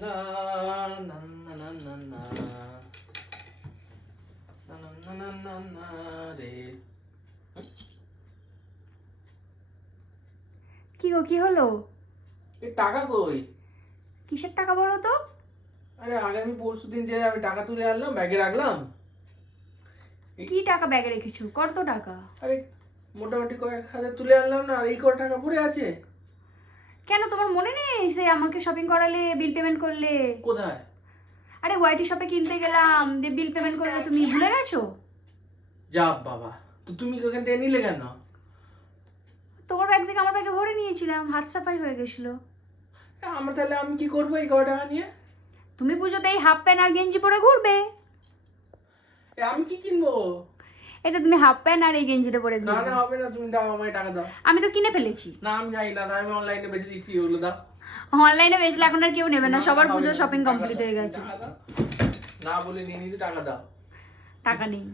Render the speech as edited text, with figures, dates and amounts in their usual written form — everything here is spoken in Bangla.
লা না না না না না না না না না না রে। কি গো, কি হলো? এই টাকা কই? কিসের টাকা বলো তো? আরে আগামী পরশুদিন যে আমি টাকা তুলে আনলাম, ব্যাগে রাখলাম। কি টাকা ব্যাগে রেখেছো? কত টাকা? আরে মোটামুটি কয়েক হাজার তুলে আনলাম না, আর এই কত টাকা পড়ে আছে। কেন, তোমার মনে নেই সে আমাকে শপিং করালে, বিল পেমেন্ট করলে? কোথায়? আরে ওয়াইটি শপে কিনতে গেলাম, দিয়ে বিল পেমেন্ট করলে, তুমি ভুলে গেছো? যা বাবা, তো তুমি ওখান থেকে নিলে কেন? তোমার ব্যাগ থেকে আমার ব্যাগে ভরে নিয়েছিলাম, হাত সাফাই হয়ে গেছিল। আমার তাহলে আমি কি করবো এই কত টাকা নিয়ে? তুমি পুজোতে এই হাফ প্যান্ট আর গেঞ্জি পরে ঘুরবে। আমি কি কিনবো? এটা তুমি হাফ প্যান্ট আর এই গেঞ্জিটা পরে না ঘুরবে। না, হবে না, তুমি দাও, আমায় টাকা দাও। আমি তো কিনে ফেলেছি। না আমি যাই না, আমি অনলাইনে বেশি দিচ্ছি, ওগুলো দাও। অনলাইনে বেচলে এখন আর কেউ নেবে না, সবার পুজো শপিং কমপ্লিট হয়ে গেছে। টাকা দাও। না বলে নিয়ে নিতে, টাকা দাও। টাকা নেই।